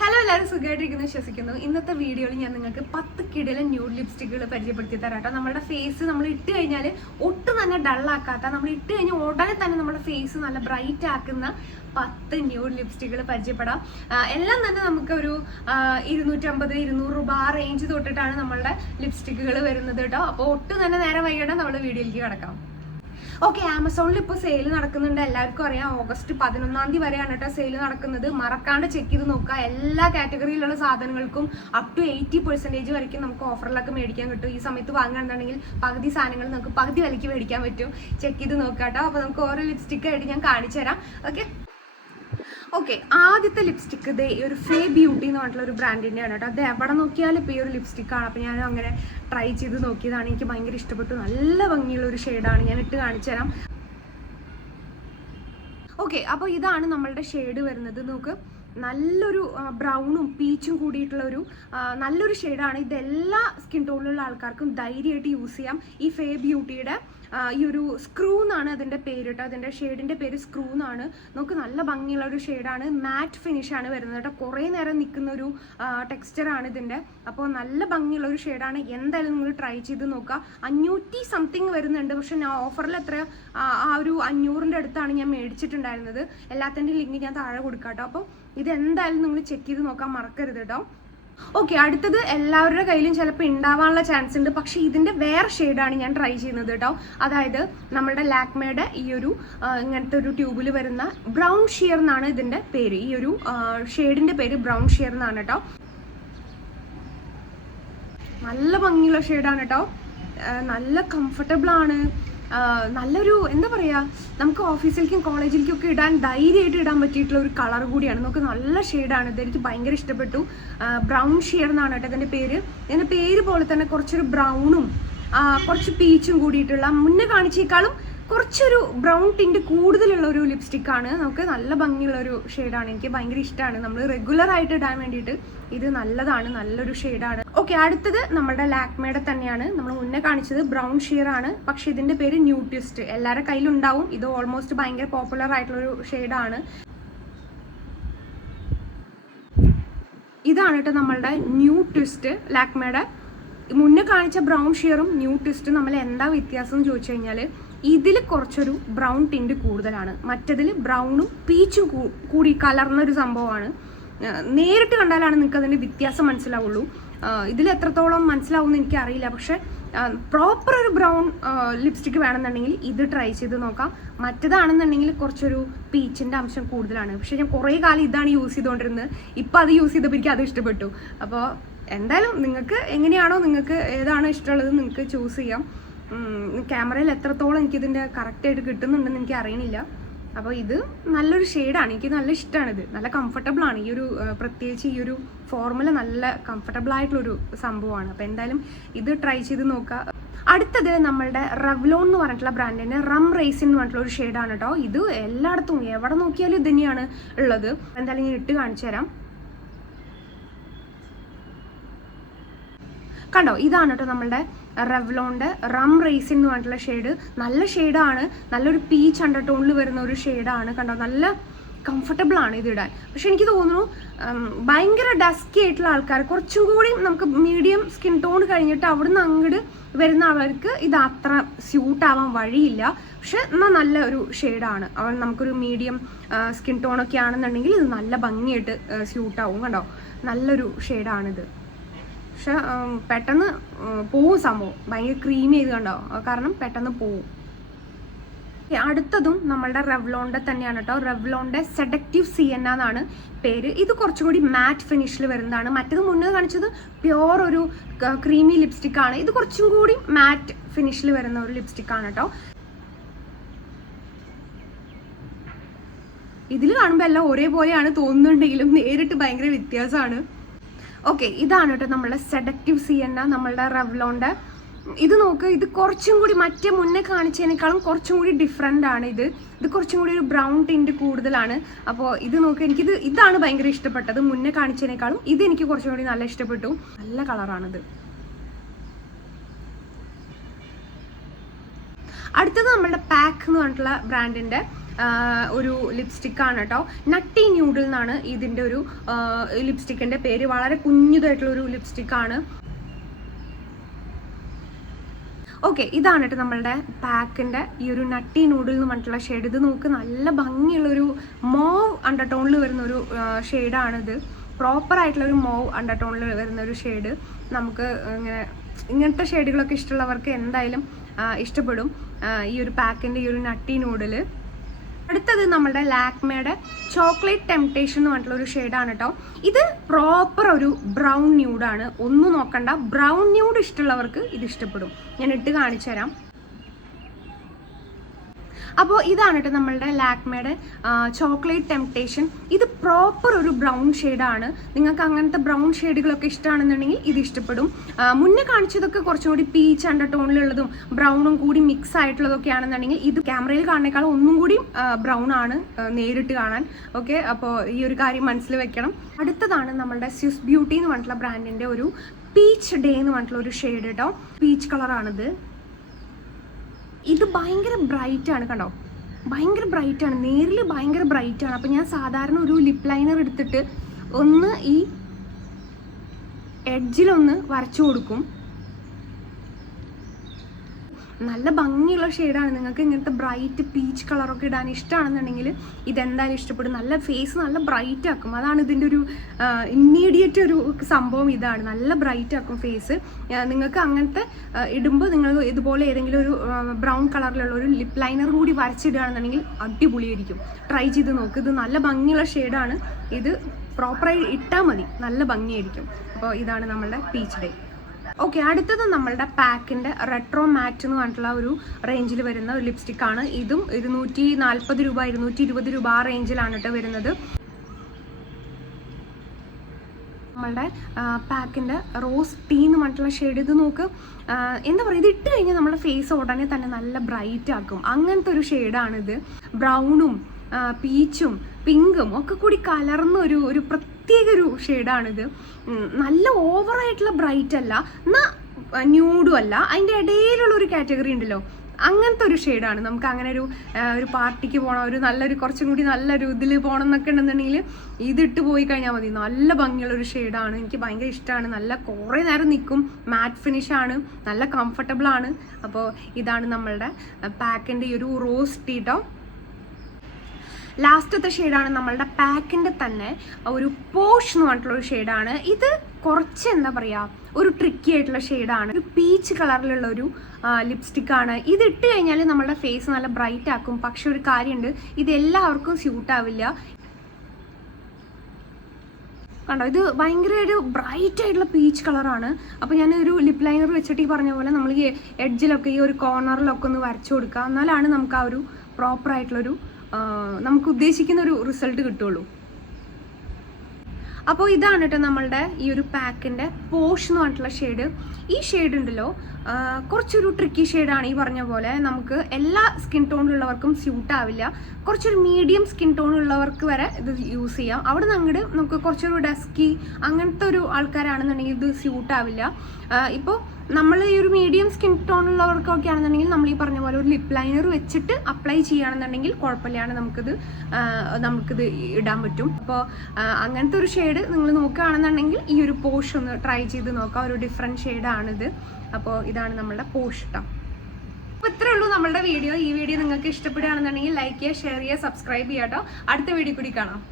Hello, എല്ലാവരും സുഖമായിട്ടിരിക്കുന്നു വിശ്വസിക്കുന്നു. ഇന്നത്തെ വീഡിയോയിൽ ഞാൻ നിങ്ങൾക്ക് 10 കിടിലൻ ന്യൂഡ് ലിപ്സ്റ്റിക്കുകൾ പരിചയപ്പെടുത്തി തരാം കേട്ടോ. നമ്മുടെ ഫേസ് നമ്മൾ ഇട്ട് കഴിഞ്ഞാൽ ഒട്ടും തന്നെ ഡള്ളാക്കാത്ത, നമ്മൾ ഇട്ട് കഴിഞ്ഞാൽ ഉടനെ തന്നെ നമ്മുടെ ഫേസ് നല്ല ബ്രൈറ്റ് ആക്കുന്ന 10 ന്യൂഡ് ലിപ്സ്റ്റിക്കുകൾ പരിചയപ്പെടാം. എല്ലാം തന്നെ നമുക്കൊരു 250-200 രൂപ ആ റേഞ്ച് തൊട്ടിട്ടാണ് നമ്മളുടെ ലിപ്സ്റ്റിക്കുകൾ വരുന്നത് കേട്ടോ. അപ്പോൾ ഒട്ടും തന്നെ നേരം വൈകിട്ട് നമ്മൾ വീഡിയോയിലേക്ക് കിടക്കാം. ഓക്കെ, ആമസോണിൽ ഇപ്പോൾ സെയിൽ നടക്കുന്നുണ്ട്. എല്ലാവർക്കും അറിയാം, ഓഗസ്റ്റ് 11 വരെയാണ് കേട്ടോ സെയിൽ നടക്കുന്നത്. മറക്കാണ്ട് ചെക്ക് ചെയ്ത് നോക്കുക. എല്ലാ കാറ്റഗറിയിലുള്ള സാധനങ്ങൾക്കും അപ് ടു 80% വരെയും നമുക്ക് ഓഫറിലൊക്കെ മേടിക്കാൻ കിട്ടും. ഈ സമയത്ത് വാങ്ങുകയാണെന്നുണ്ടെങ്കിൽ പകുതി സാധനങ്ങൾ നമുക്ക് പകുതി വിലയ്ക്ക് മേടിക്കാൻ പറ്റും. ചെക്ക് ചെയ്ത് നോക്കുക കേട്ടോ. അപ്പോൾ നമുക്ക് ഓരോ ലിപ്സ്റ്റിക്കായിട്ട് ഞാൻ കാണിച്ചു തരാം. ഓക്കെ, ആദ്യത്തെ ലിപ്സ്റ്റിക്ക് ഇത് ഈ ഒരു ഫേ ബ്യൂട്ടി എന്ന് പറഞ്ഞിട്ടുള്ള ഒരു ബ്രാൻഡിൻ്റെയാണ് കേട്ടോ. അത് എവിടെ നോക്കിയാലും ഇപ്പോൾ ഈ ഒരു ലിപ്സ്റ്റിക്കാണ്. അപ്പോൾ ഞാൻ അങ്ങനെ ട്രൈ ചെയ്ത് നോക്കിയതാണ്. എനിക്ക് ഭയങ്കര ഇഷ്ടപ്പെട്ടു. നല്ല ഭംഗിയുള്ള ഒരു ഷെയ്ഡാണ്. ഞാൻ ഇട്ട് കാണിച്ചു തരാം. ഓക്കെ, അപ്പോൾ ഇതാണ് നമ്മളുടെ ഷെയ്ഡ് വരുന്നത്. നോക്ക്, നല്ലൊരു ബ്രൗണും പീച്ചും കൂടിയിട്ടുള്ള ഒരു നല്ലൊരു ഷെയ്ഡാണ്. ഇതെല്ലാ സ്കിൻ ടോണിലുള്ള ആൾക്കാർക്കും ധൈര്യമായിട്ട് യൂസ് ചെയ്യാം. ഈ ഫേ ബ്യൂട്ടിയുടെ ഈ ഒരു സ്ക്രൂ എന്നാണ് അതിൻ്റെ പേര് കേട്ടോ. അതിൻ്റെ ഷെയ്ഡിൻ്റെ പേര് സ്ക്രൂ എന്നാണ്. നമുക്ക് നല്ല ഭംഗിയുള്ള ഒരു ഷെയ്ഡാണ്. മാറ്റ് ഫിനിഷാണ് വരുന്നത് കേട്ടോ. കുറേ നേരം നിൽക്കുന്ന ഒരു ടെക്സ്ചറാണ് ഇതിൻ്റെ. അപ്പോൾ നല്ല ഭംഗിയുള്ള ഒരു ഷെയ്ഡാണ്. എന്തായാലും നിങ്ങൾ ട്രൈ ചെയ്ത് നോക്കുക. 500 സംതിങ് വരുന്നുണ്ട്. പക്ഷെ ഞാൻ ഓഫറിൽ എത്ര ആ ഒരു 500-ൻ്റെ അടുത്താണ് ഞാൻ മേടിച്ചിട്ടുണ്ടായിരുന്നത്. എല്ലാത്തിൻ്റെയും ലിങ്ക് ഞാൻ താഴെ കൊടുക്കാം കേട്ടോ. അപ്പോൾ ഇത് എന്തായാലും നിങ്ങൾ ചെക്ക് ചെയ്ത് നോക്കാൻ മറക്കരുത് കേട്ടോ. ഓക്കെ, അടുത്തത് എല്ലാവരുടെ കയ്യിലും ചിലപ്പോൾ ഉണ്ടാവാനുള്ള ചാൻസ് ഉണ്ട്. പക്ഷേ ഇതിൻ്റെ വേറെ ഷെയ്ഡാണ് ഞാൻ ട്രൈ ചെയ്യുന്നത് കേട്ടോ. അതായത് നമ്മുടെ ലാക്മേയുടെ ഈ ഒരു ഇങ്ങനത്തെ ഒരു ട്യൂബിൽ വരുന്ന ബ്രൗൺ ഷിയർ എന്നാണ് ഇതിൻ്റെ പേര്. ഈ ഒരു ഷെയ്ഡിൻ്റെ പേര് ബ്രൗൺ ഷിയർ എന്നാണ് കേട്ടോ. നല്ല ഭംഗിയുള്ള ഷെയ്ഡാണ് കേട്ടോ. നല്ല കംഫർട്ടബിൾ ആണ്. നല്ലൊരു എന്താ പറയുക, നമുക്ക് ഓഫീസിലേക്കും കോളേജിലേക്കും ഒക്കെ ഇടാൻ ധൈര്യമായിട്ട് ഇടാൻ പറ്റിയിട്ടുള്ള ഒരു കളർ കൂടിയാണ്. നമുക്ക് നല്ല ഷെയ്ഡാണ് ഇത്. എനിക്ക് ഭയങ്കര ഇഷ്ടപ്പെട്ടു. ബ്രൗൺ ഷെയ്ഡ് എന്നാണ് കേട്ടോ ഇതിൻ്റെ പേര്. ഇതിൻ്റെ പേര് പോലെ തന്നെ കുറച്ചൊരു ബ്രൗണും കുറച്ച് പീച്ചും കൂടിയിട്ടുള്ള, മുന്നേ കാണിച്ചേക്കാളും കുറച്ചൊരു ബ്രൗൺ ടിൻറ്റ് കൂടുതലുള്ള ഒരു ലിപ്സ്റ്റിക്കാണ്. നമുക്ക് നല്ല ഭംഗിയുള്ള ഒരു ഷെയ്ഡാണ്. എനിക്ക് ഭയങ്കര ഇഷ്ടമാണ്. നമ്മൾ റെഗുലറായിട്ട് ഇടാൻ വേണ്ടിയിട്ട് ഇത് നല്ലതാണ്. നല്ലൊരു ഷെയ്ഡാണ്. ഓക്കെ, അടുത്തത് നമ്മുടെ ലാക്മേയുടെ തന്നെയാണ്. നമ്മൾ മുന്നേ കാണിച്ചത് ബ്രൗൺ ഷിയർ ആണ്. പക്ഷേ ഇതിൻ്റെ പേര് ന്യൂഡ് ട്വിസ്റ്റ്. എല്ലാവരുടെ കയ്യിലുണ്ടാവും. ഇത് ഓൾമോസ്റ്റ് ഭയങ്കര പോപ്പുലർ ആയിട്ടുള്ളൊരു ഷെയ്ഡാണ്. ഇതാണ് കേട്ടോ നമ്മളുടെ ന്യൂഡ് ട്വിസ്റ്റ്. ലാക്മേയുടെ മുന്നേ കാണിച്ച ബ്രൗൺ ഷിയറും ന്യൂഡ് ട്വിസ്റ്റും നമ്മൾ എന്താ വ്യത്യാസം എന്ന് ചോദിച്ചു കഴിഞ്ഞാൽ, ഇതിൽ കുറച്ചൊരു ബ്രൗൺ ടിൻറ്റ് കൂടുതലാണ്. മറ്റതിൽ ബ്രൗണും പീച്ചും കൂടി കലർന്നൊരു സംഭവമാണ്. നേരിട്ട് കണ്ടാലാണ് നിങ്ങൾക്ക് അതിൻ്റെ വ്യത്യാസം മനസ്സിലാവുള്ളൂ. ഇതിൽ എത്രത്തോളം മനസ്സിലാവുമെന്ന് എനിക്കറിയില്ല. പക്ഷേ പ്രോപ്പർ ഒരു ബ്രൗൺ ലിപ്സ്റ്റിക്ക് വേണമെന്നുണ്ടെങ്കിൽ ഇത് ട്രൈ ചെയ്ത് നോക്കാം. മറ്റേതാണെന്നുണ്ടെങ്കിൽ കുറച്ചൊരു പീച്ചിൻ്റെ അംശം കൂടുതലാണ്. പക്ഷേ ഞാൻ കുറേ കാലം ഇതാണ് യൂസ് ചെയ്തുകൊണ്ടിരുന്നത്. ഇപ്പോൾ അത് യൂസ് ചെയ്തപ്പോൾ എനിക്ക് അത് ഇഷ്ടപ്പെട്ടു. അപ്പോൾ എന്തായാലും നിങ്ങൾക്ക് എങ്ങനെയാണോ, നിങ്ങൾക്ക് ഏതാണോ ഇഷ്ടമുള്ളത് നിങ്ങൾക്ക് ചൂസ് ചെയ്യാം. ക്യാമറയിൽ എത്രത്തോളം എനിക്കിതിൻ്റെ കറക്റ്റായിട്ട് കിട്ടുന്നുണ്ടെന്ന് എനിക്ക് അറിയണില്ല. അപ്പോൾ ഇത് നല്ലൊരു ഷെയ്ഡാണ്. എനിക്ക് നല്ല ഇഷ്ടമാണിത്. നല്ല കംഫർട്ടബിളാണ്. ഈ ഒരു പ്രത്യേകിച്ച് ഈ ഒരു ഫോർമുല നല്ല കംഫർട്ടബിൾ ആയിട്ടുള്ളൊരു സംഭവമാണ്. അപ്പോൾ എന്തായാലും ഇത് ട്രൈ ചെയ്ത് നോക്കുക. അടുത്തത് നമ്മളുടെ റെവ്ലോൺ എന്ന് പറഞ്ഞിട്ടുള്ള ബ്രാൻഡിൻ്റെ റം റേസിൻ എന്ന് പറഞ്ഞിട്ടുള്ള ഒരു ഷെയ്ഡാണ് കേട്ടോ. ഇത് എല്ലായിടത്തും എവിടെ നോക്കിയാലും ഇത് തന്നെയാണ് ഉള്ളത്. എന്തായാലും ഞാൻ ഇട്ട് കാണിച്ചു തരാം. കണ്ടോ, ഇതാണ് കേട്ടോ നമ്മളുടെ റെവ്ലോണിൻ്റെ റം റേസിൻ എന്ന് പറഞ്ഞിട്ടുള്ള ഷെയ്ഡ്. നല്ല ഷെയ്ഡാണ്. നല്ലൊരു പീച്ച് അണ്ടർടോണിൽ വരുന്ന ഒരു ഷെയ്ഡാണ്. കണ്ടോ, നല്ല കംഫർട്ടബിൾ ആണ് ഇതിടാൻ. പക്ഷെ എനിക്ക് തോന്നുന്നു ഭയങ്കര ഡസ്കി ആയിട്ടുള്ള ആൾക്കാർ, കുറച്ചും കൂടി നമുക്ക് മീഡിയം സ്കിൻ ടോൺ കഴിഞ്ഞിട്ട് അവിടുന്ന് അങ്ങോട്ട് വരുന്ന ആൾക്ക് ഇത് അത്ര സ്യൂട്ടാവാൻ വഴിയില്ല. പക്ഷെ എന്നാൽ നല്ല ഒരു ഷെയ്ഡാണ്. നമുക്കൊരു മീഡിയം സ്കിൻ ടോണൊക്കെ ആണെന്നുണ്ടെങ്കിൽ ഇത് നല്ല ഭംഗിയായിട്ട് സ്യൂട്ടാവും. കണ്ടോ, നല്ലൊരു ഷെയ്ഡാണിത്. പക്ഷെ പെട്ടെന്ന് പോവും സംഭവം. ഭയങ്കര ക്രീമി ചെയ്ത് കണ്ടോ, കാരണം പെട്ടെന്ന് പോവും. അടുത്തതും നമ്മളുടെ റെവ്ലോണിൻ്റെ തന്നെയാണ് കേട്ടോ. റെവ്ലോണിൻ്റെ സെഡക്റ്റീവ് സിയന്ന എന്നാണ് പേര്. ഇത് കുറച്ചും കൂടി മാറ്റ് ഫിനിഷിൽ വരുന്നതാണ്. മറ്റേത് മുന്നേ കാണിച്ചത് പ്യോർ ഒരു ക്രീമി ലിപ്സ്റ്റിക്കാണ്. ഇത് കുറച്ചും കൂടി മാറ്റ് ഫിനിഷിൽ വരുന്ന ഒരു ലിപ്സ്റ്റിക്കാണ് കേട്ടോ. ഇതിൽ കാണുമ്പോൾ എല്ലാം ഒരേപോലെയാണ് തോന്നുന്നുണ്ടെങ്കിലും നേരിട്ട് ഭയങ്കര വ്യത്യാസമാണ്. ഓക്കെ, ഇതാണ് കേട്ടോ നമ്മളുടെ സെഡക്റ്റീവ് സിയന്ന, നമ്മളുടെ റെവ്ലോണിൻ്റെ. ഇത് നോക്ക്, ഇത് കുറച്ചും കൂടി മറ്റേ മുന്നേ കാണിച്ചതിനേക്കാളും കുറച്ചും കൂടി ഡിഫറെൻ്റ് ആണ്. ഇത് കുറച്ചും കൂടി ഒരു ബ്രൗൺ ടിൻറ്റ് കൂടുതലാണ്. അപ്പോൾ ഇത് നോക്ക്, ഇതാണ് ഭയങ്കര ഇഷ്ടപ്പെട്ടത്. മുന്നേ കാണിച്ചതിനേക്കാളും ഇത് എനിക്ക് കുറച്ചും കൂടി നല്ല ഇഷ്ടപ്പെട്ടു. നല്ല കളറാണിത്. അടുത്തത് നമ്മളുടെ പാക്ക് എന്ന് പറഞ്ഞിട്ടുള്ള ബ്രാൻഡിൻ്റെ ഒരു ലിപ്സ്റ്റിക്കാണ് കേട്ടോ. നട്ടി ന്യൂഡിൽ എന്നാണ് ഇതിൻ്റെ ഒരു ലിപ്സ്റ്റിക്കിൻ്റെ പേര്. വളരെ കുഞ്ഞതായിട്ടുള്ളൊരു ലിപ്സ്റ്റിക്കാണ്. ഓക്കെ, ഇതാണ് കേട്ടോ നമ്മളുടെ പാക്കിൻ്റെ ഈ ഒരു നട്ടി നൂഡിൽ എന്ന് പറഞ്ഞിട്ടുള്ള ഷെയ്ഡ്. ഇത് നമുക്ക് നല്ല ഭംഗിയുള്ളൊരു മോവ് അണ്ടർടോണിൽ വരുന്നൊരു ഷെയ്ഡാണിത്. പ്രോപ്പറായിട്ടുള്ളൊരു മോവ് അണ്ടർടോണിൽ വരുന്നൊരു ഷെയ്ഡ്. നമുക്ക് ഇങ്ങനത്തെ ഷെയ്ഡുകളൊക്കെ ഇഷ്ടമുള്ളവർക്ക് എന്തായാലും ഇഷ്ടപ്പെടും ഈ ഒരു പാക്കിൻ്റെ ഈ ഒരു നട്ടി നൂഡിൽ. അടുത്തത് നമ്മുടെ ലാക്മേയുടെ ചോക്ലേറ്റ് ടെംപ്ടേഷൻ എന്ന് പറഞ്ഞിട്ടുള്ള ഒരു ഷെയ്ഡാണ് കേട്ടോ. ഇത് പ്രോപ്പർ ഒരു ബ്രൗൺ ന്യൂഡാണ്. ഒന്നും നോക്കണ്ട, ബ്രൗൺ ന്യൂഡ് ഇഷ്ടമുള്ളവർക്ക് ഇത് ഇഷ്ടപ്പെടും. ഞാൻ ഇട്ട് കാണിച്ചു തരാം. അപ്പോൾ ഇതാണ് കേട്ടോ നമ്മളുടെ ലാക്മേയുടെ ചോക്ലേറ്റ് ടെംപ്ടേഷൻ. ഇത് പ്രോപ്പർ ഒരു ബ്രൗൺ ഷെയ്ഡാണ്. നിങ്ങൾക്ക് അങ്ങനത്തെ ബ്രൗൺ ഷെയ്ഡുകളൊക്കെ ഇഷ്ടമാണെന്നുണ്ടെങ്കിൽ ഇത് ഇഷ്ടപ്പെടും. മുന്നേ കാണിച്ചതൊക്കെ കുറച്ചും കൂടി പീച്ച് അണ്ടർടോണിലുള്ളതും ബ്രൗണും കൂടി മിക്സ് ആയിട്ടുള്ളതൊക്കെ ആണെന്നുണ്ടെങ്കിൽ ഇത് ക്യാമറയിൽ കാണുന്നേക്കാളും ഒന്നും കൂടി ബ്രൗൺ ആണ് നേരിട്ട് കാണാൻ. ഓക്കെ, അപ്പോൾ ഈ ഒരു കാര്യം മനസ്സിൽ വെക്കണം. അടുത്തതാണ് നമ്മളുടെ സ്വിസ് ബ്യൂട്ടി എന്ന് പറഞ്ഞിട്ടുള്ള ബ്രാൻഡിൻ്റെ ഒരു പീച്ച് ഡേ എന്ന് പറഞ്ഞിട്ടുള്ള ഒരു ഷെയ്ഡ് കേട്ടോ. പീച്ച് കളറാണിത്. ഇത് ഭയങ്കര ബ്രൈറ്റ് ആണ്, കണ്ടോ, ഭയങ്കര ബ്രൈറ്റ് ആണ്. നേരിൽ ഭയങ്കര ബ്രൈറ്റ് ആണ്. അപ്പം ഞാൻ സാധാരണ ഒരു ലിപ് ലൈനർ എടുത്തിട്ട് ഒന്ന് ഈ എഡ്ജിലൊന്ന് വരച്ചു കൊടുക്കും. നല്ല ഭംഗിയുള്ള ഷെയ്ഡാണ്. നിങ്ങൾക്ക് ഇങ്ങനത്തെ ബ്രൈറ്റ് പീച്ച് കളറൊക്കെ ഇടാൻ ഇഷ്ടമാണെന്നുണ്ടെങ്കിൽ ഇതെന്തായാലും ഇഷ്ടപ്പെടും. നല്ല ഫേസ് നല്ല ബ്രൈറ്റ് ആക്കും. അതാണ് ഇതിൻ്റെ ഒരു ഇമ്മീഡിയറ്റ് ഒരു സംഭവം. ഇതാണ് നല്ല ബ്രൈറ്റ് ആക്കും ഫേസ്. നിങ്ങൾക്ക് അങ്ങനത്തെ ഇടുമ്പോൾ നിങ്ങൾ ഇതുപോലെ ഏതെങ്കിലും ഒരു ബ്രൗൺ കളറിലുള്ള ഒരു ലിപ് ലൈനർ കൂടി വരച്ചിടുകയാണെന്നുണ്ടെങ്കിൽ അടിപൊളിയായിരിക്കും. ട്രൈ ചെയ്ത് നോക്ക്. ഇത് നല്ല ഭംഗിയുള്ള ഷെയ്ഡാണ്. ഇത് പ്രോപ്പറായി ഇട്ടാൽ മതി, നല്ല ഭംഗിയായിരിക്കും. അപ്പോൾ ഇതാണ് നമ്മളുടെ പീച്ച് ഡേ. ഓക്കെ, അടുത്തത് നമ്മളുടെ പാക്കിൻ്റെ റെട്രോ മാറ്റ് എന്ന് പറഞ്ഞിട്ടുള്ള ഒരു റേഞ്ചിൽ വരുന്ന ഒരു ലിപ്സ്റ്റിക്കാണ്. ഇതും 240 രൂപ 220 രൂപ ആ റേഞ്ചിലാണ് കേട്ടോ വരുന്നത്. നമ്മളുടെ പാക്കിൻ്റെ റോസ് ടീ എന്ന് പറഞ്ഞിട്ടുള്ള ഷെയ്ഡ്. ഇത് നോക്ക്, എന്താ പറയുക, ഇത് ഇട്ട് കഴിഞ്ഞാൽ നമ്മുടെ ഫേസ് ഉടനെ തന്നെ നല്ല ബ്രൈറ്റ് ആക്കും. അങ്ങനത്തെ ഒരു ഷെയ്ഡാണിത്. ബ്രൗണും പീച്ചും പിങ്കും ഒക്കെ കൂടി കലർന്ന ഒരു പ്രത്യേക ഒരു ഷെയ്ഡാണിത്. നല്ല ഓവറായിട്ടുള്ള ബ്രൈറ്റ് അല്ല, എന്നാൽ ന്യൂഡും അല്ല, അതിൻ്റെ ഇടയിലുള്ള ഒരു കാറ്റഗറി ഉണ്ടല്ലോ, അങ്ങനത്തെ ഒരു ഷെയ്ഡാണ്. നമുക്ക് അങ്ങനെ ഒരു പാർട്ടിക്ക് പോകണം, ഒരു നല്ലൊരു കുറച്ചും കൂടി നല്ലൊരു ഇതിൽ പോകണം എന്നൊക്കെ ഉണ്ടെന്നുണ്ടെങ്കിൽ ഇതിട്ട് പോയി കഴിഞ്ഞാൽ മതി. നല്ല ഭംഗിയുള്ളൊരു ഷെയ്ഡാണ്. എനിക്ക് ഭയങ്കര ഇഷ്ടമാണ്. നല്ല കുറേ നേരം നിൽക്കും. മാറ്റ് ഫിനിഷാണ്, നല്ല കംഫർട്ടബിൾ ആണ്. അപ്പോൾ ഇതാണ് നമ്മളുടെ പാക്കിൻ്റെ ഈ ഒരു റോസ് ടീ ട്ടോ. ലാസ്റ്റത്തെ ഷെയ്ഡാണ് നമ്മളുടെ പാക്കിൻ്റെ തന്നെ ഒരു പോഷ് എന്ന് പറഞ്ഞിട്ടുള്ള ഒരു ഷെയ്ഡാണ്. ഇത് കുറച്ച് എന്താ പറയുക, ഒരു ട്രിക്കി ആയിട്ടുള്ള ഷെയ്ഡാണ്. ഒരു പീച്ച് കളറിലുള്ള ഒരു ലിപ്സ്റ്റിക്കാണ്. ഇത് ഇട്ട് കഴിഞ്ഞാൽ നമ്മളുടെ ഫേസ് നല്ല ബ്രൈറ്റ് ആക്കും. പക്ഷെ ഒരു കാര്യമുണ്ട്, ഇത് എല്ലാവർക്കും സ്യൂട്ടാവില്ല. കണ്ടോ, ഇത് ഭയങ്കര ഒരു ബ്രൈറ്റ് ആയിട്ടുള്ള പീച്ച് കളറാണ്. അപ്പോൾ ഞാൻ ഒരു ലിപ് ലൈനർ വെച്ചിട്ട് ഈ പറഞ്ഞ പോലെ നമ്മൾ ഈ എഡ്ജിലൊക്കെ ഈ ഒരു കോർണറിലൊക്കെ ഒന്ന് വരച്ചു കൊടുക്കുക. എന്നാലാണ് നമുക്ക് ആ ഒരു പ്രോപ്പറായിട്ടുള്ളൊരു നമുക്ക് ഉദ്ദേശിക്കുന്ന ഒരു റിസൾട്ട് കിട്ടുള്ളൂ. അപ്പോൾ ഇതാണ് കേട്ടോ നമ്മളുടെ ഈ ഒരു പാക്കിൻ്റെ പോഷ് എന്ന് പറഞ്ഞിട്ടുള്ള ഷെയ്ഡ്. ഈ ഷെയ്ഡ് ഉണ്ടല്ലോ, കുറച്ചൊരു ട്രിക്കി ഷെയ്ഡാണ്. ഈ പറഞ്ഞ പോലെ നമുക്ക് എല്ലാ സ്കിൻ ടോണിലുള്ളവർക്കും സ്യൂട്ടാവില്ല. കുറച്ചൊരു മീഡിയം സ്കിൻ ടോണുള്ളവർക്ക് വരെ ഇത് യൂസ് ചെയ്യാം. അവിടെ നിന്ന് അങ്ങോട്ട് നമുക്ക് കുറച്ചൊരു ഡസ്കി അങ്ങനത്തെ ഒരു ആൾക്കാരാണെന്നുണ്ടെങ്കിൽ ഇത് സ്യൂട്ടാവില്ല. ഇപ്പോൾ നമ്മൾ ഈ ഒരു മീഡിയം സ്കിൻ ടോണുള്ളവർക്കൊക്കെ ആണെന്നുണ്ടെങ്കിൽ നമ്മൾ ഈ പറഞ്ഞ പോലെ ഒരു ലിപ് ലൈനർ വെച്ചിട്ട് അപ്ലൈ ചെയ്യുകയാണെന്നുണ്ടെങ്കിൽ കുഴപ്പമില്ലാണ് നമുക്കിത് ഇടാൻ പറ്റും. അപ്പോൾ അങ്ങനത്തെ ഒരു ഷെയ്ഡ് നിങ്ങൾ നോക്കുകയാണെന്നുണ്ടെങ്കിൽ ഈ ഒരു പോഷ് ഒന്ന് ട്രൈ ചെയ്ത് നോക്കാം. ഒരു ഡിഫറെൻറ്റ് ഷെയ്ഡാണിത്. അപ്പോൾ ഇതാണ് നമ്മളുടെ പോഷ് ട്ടോ. അപ്പോൾ ഇത്രയേ ഉള്ളൂ നമ്മളുടെ വീഡിയോ. ഈ വീഡിയോ നിങ്ങൾക്ക് ഇഷ്ടപ്പെടുകയാണെന്നുണ്ടെങ്കിൽ ലൈക്ക് ചെയ്യുക, ഷെയർ ചെയ്യുക, സബ്സ്ക്രൈബ് ചെയ്യുക കേട്ടോ. അടുത്ത വീഡിയോ കൂടി കാണാം.